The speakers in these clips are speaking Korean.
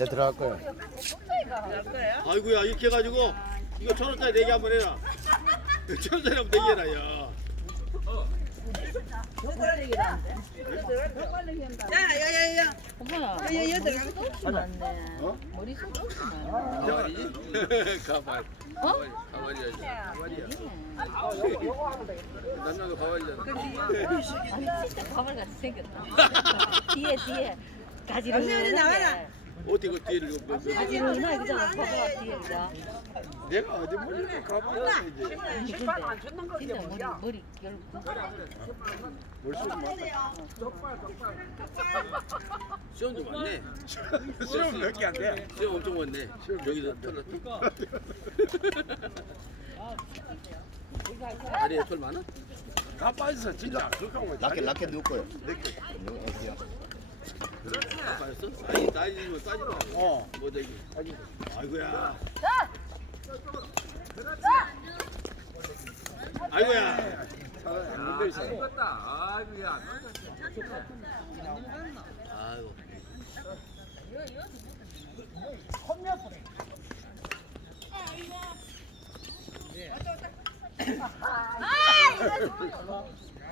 내 들어갈 거야. 아이고야 이렇게 해가지고 이거 천 원짜리 내기 한번 해라. 천 원짜리 한번 내기해라 야. 야야야야 엄마 야, 얘들. 많네. 어? 머리숱. 가만. 어? 가만히야지. 가만히야. 난나도. 아니 진짜 가발같이 생겼다. 뒤에 뒤에 가지런히 세훈이 나와라. 어떻게 그 뒤를 뭐, 뭐, 가지런히 그잖아. 가발 뒤에 그자. 내가 어디 머리를 가만히 이제 근데 진짜 머리 머리 결 벌써 많다. 시험도 많네. 시험 몇 개 안 돼. 시험 엄청 많네. 여기서 털었어. 다리에 털 많아? 다 빠졌어 진짜. 라켓 라켓 누구 거야? 내 거. 어디야? 아니 따지면 따지마. 어. 뭐. 아이고야. 아이고야. 차라리 안 물려 있어. 아이고.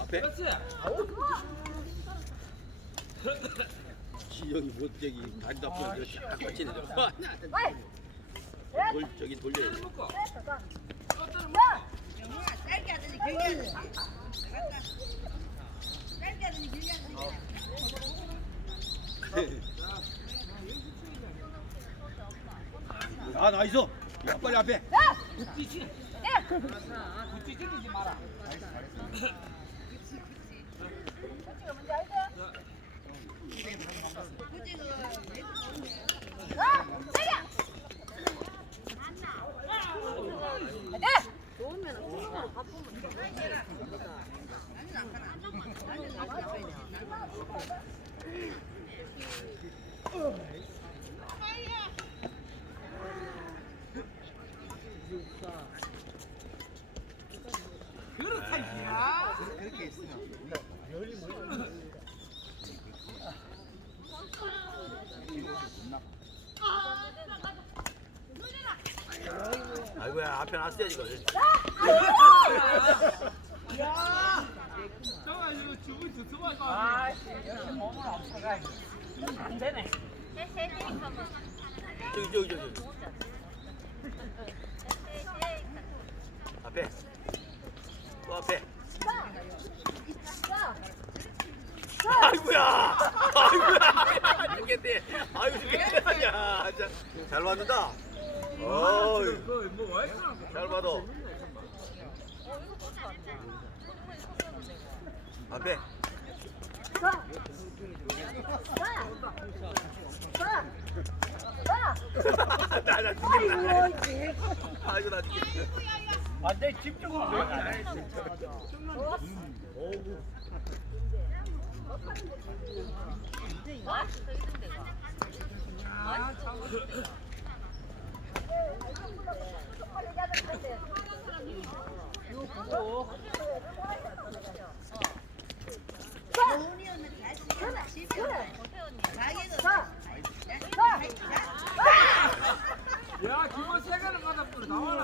앞에? 지영이 못 저기 다리도 아프면 쫙 꽂히네. 돌 저기 돌려야 돼. 짧게 하더니 길 게. 야 빨리 앞에. 아이고야 앞에 놨어야지 그걸. 저기 저기 저기. 앞에. 또 앞에. 아이고야. 아이고야. 죽겠네. 아이고 죽겠네. 야, 진짜 잘 맞는다. 어이. 잘 받아. 앞에. 나나 죽겠다. 아이고 나 죽겠다. 안돼 집중을 왜 야, 기본 세 개는 받았구나. 나와라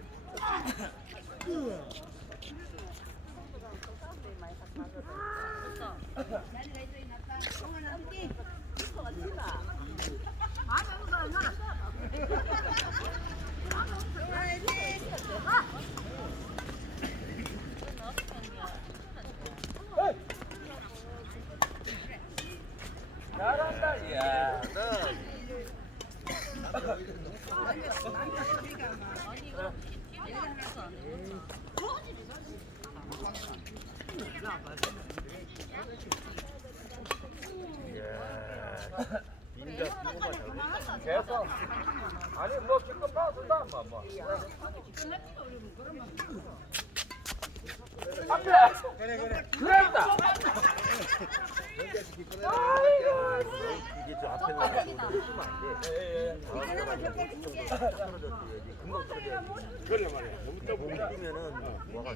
잘한다 야 뭐뭐 뭐. 그래 그래. 그래 말이야. 너무 뜨면은 뭐가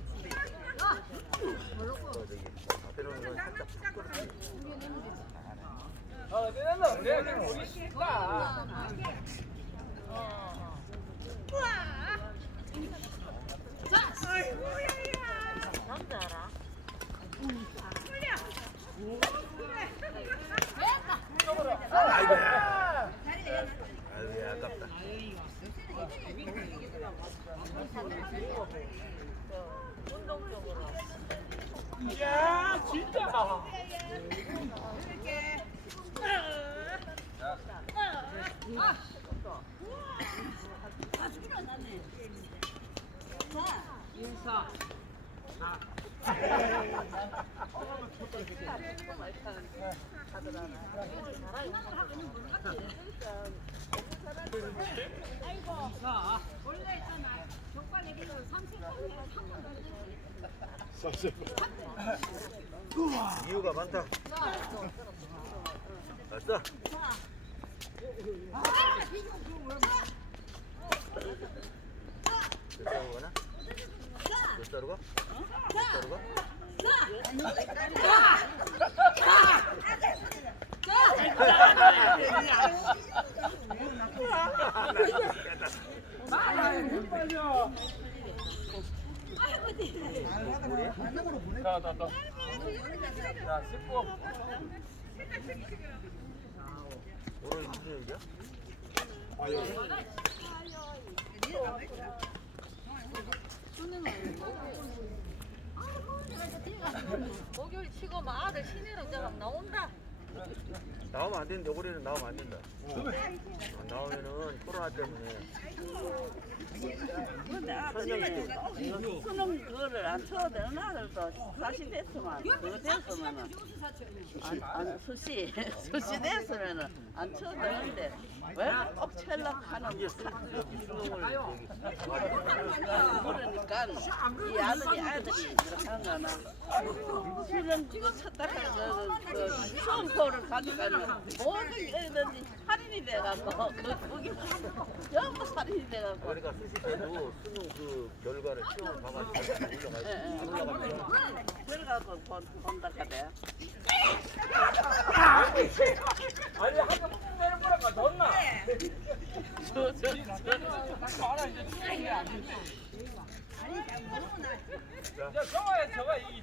어 내는 내는 우리 쉽다 남자라. 아유 아깝다. 운동적으로. 이야 진짜 인사 이유가 많다. 몇 자루 가나? 몇 자루 가? 몇 자루 가? 자 자 자 자 씻고 오늘 무슨 얘기야? 목요일 치고 막 아들 시내로 저랑 나온다. 나오면 안 되는데 올해는 나오면 안 된다. 안 나오면은 코로나 때문에 수능 그거를 안 쳐도 되는 아들도 사실 됐으면 그거 됐으면은 안, 안 수시 수시 됐으면은 안 쳐도 되는데 왜꼭 첼락 하는 수능을 그러니까 이 아들이 아들이 이렇게 한 거는 수능 그거 쳤다 해서 그 수험표 를 가져가면 모든 애들이 할인이 돼갖고 그 거기 전부 할인이 돼갖고 우리가 수시 때도 수능 그 결과를 시험을 봐가지고 올라가 안 올라가면 그래갖고 본, 본다 카대 아니 한번 내는 거라가 좋나 알아 이제 돼. 야 성화야 저가 이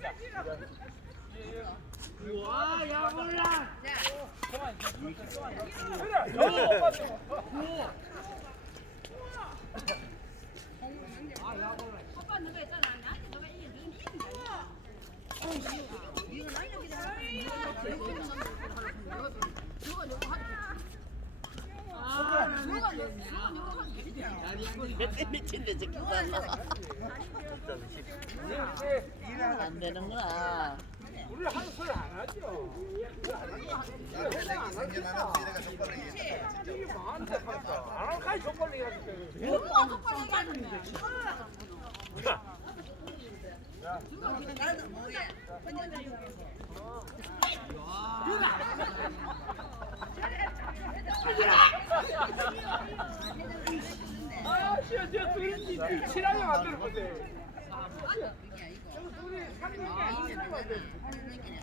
몇대 미친데 저기 봐봐. 안 되는구나. 우리 하는 소리 안 하죠. 회장 안 하니까. 이게 많다. 안 할까? 족발로 일하니까. 야. 나는 뭐야? 이게 아니고. 우리 3년 안에